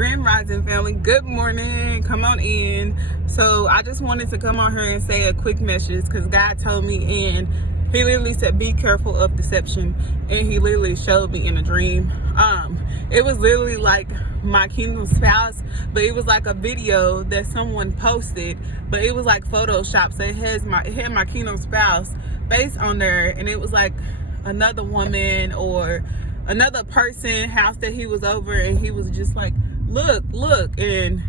Grand Rising family, good morning, come on in. So I just wanted to come on here and say a quick message because God told me, and he literally said be careful of deception, and he literally showed me in a dream. It was literally like my kingdom spouse, but it was like a video that someone posted, but it was like Photoshop, so it had my kingdom spouse face on there, and it was like another woman or another person house that he was over, and he was just like, look, and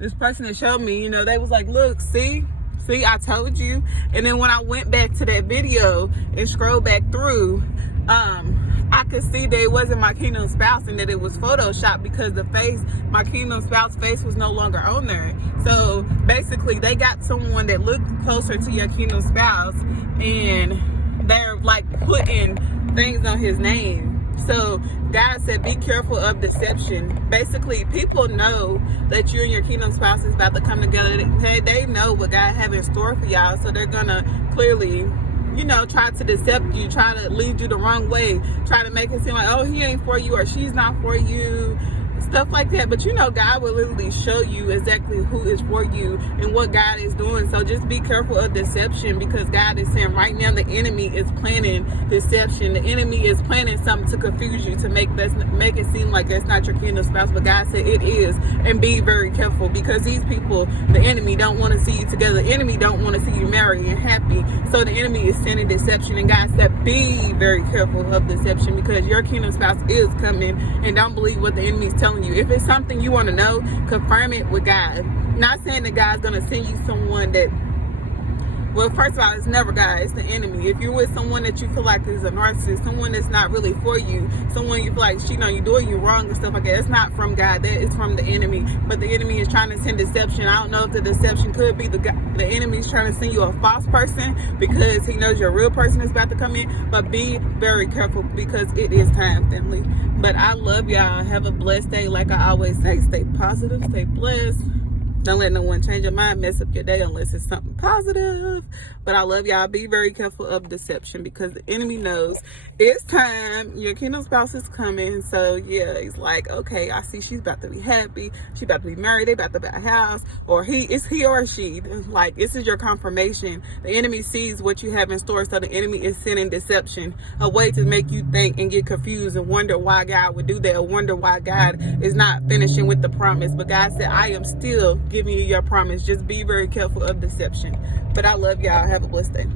this person that showed me, you know, they was like, look, see, I told you. And then when I went back to that video and scrolled back through, I could see that it wasn't my kingdom spouse and that it was Photoshop, because the face, my kingdom spouse face, was no longer on there. So basically they got someone that looked closer to your kingdom spouse, and they're like putting things on his name. So God said be careful of deception. Basically, people know that you and your kingdom spouse is about to come together. They know what God have in store for y'all, so they're gonna clearly, you know, try to deceive you, try to lead you the wrong way, try to make it seem like, oh, he ain't for you or she's not for you, stuff like that. But you know, God will literally show you exactly who is for you and what God is doing. So just be careful of deception, because God is saying right now the enemy is planning deception. The enemy is planning something to confuse you, to make it seem like that's not your kingdom spouse, but God said it is. And be very careful, because these people, the enemy, don't want to see you together. The enemy don't want to see you married and happy. So the enemy is sending deception, and God said be very careful of deception, because your kingdom spouse is coming, and don't believe what the enemy is telling you. If it's something you want to know, confirm it with God. Not saying that God's gonna send you someone that, well, first of all, it's never God, it's the enemy. If you're with someone that you feel like is a narcissist, someone that's not really for you, someone you feel like, you know, you're doing you wrong and stuff like that, it's not from God, that is from the enemy. But the enemy is trying to send deception. I don't know if the deception could be the enemy is trying to send you a false person because he knows your real person is about to come in. But be very careful, because it is time, family. But I love y'all. Have a blessed day. Like I always say, stay positive, stay blessed. Don't let no one change your mind, mess up your day, unless it's something positive. But I love y'all. Be very careful of deception, because the enemy knows it's time. Your kingdom spouse is coming. So yeah, he's like, okay, I see she's about to be happy. She's about to be married. They about to buy a house. Or it's he or she. Like, this is your confirmation. The enemy sees what you have in store. So the enemy is sending deception, a way to make you think and get confused and wonder why God would do that, or wonder why God is not finishing with the promise. But God said, I am still giving you your promise. Just be very careful of deception. But I love y'all. Have a blessed day.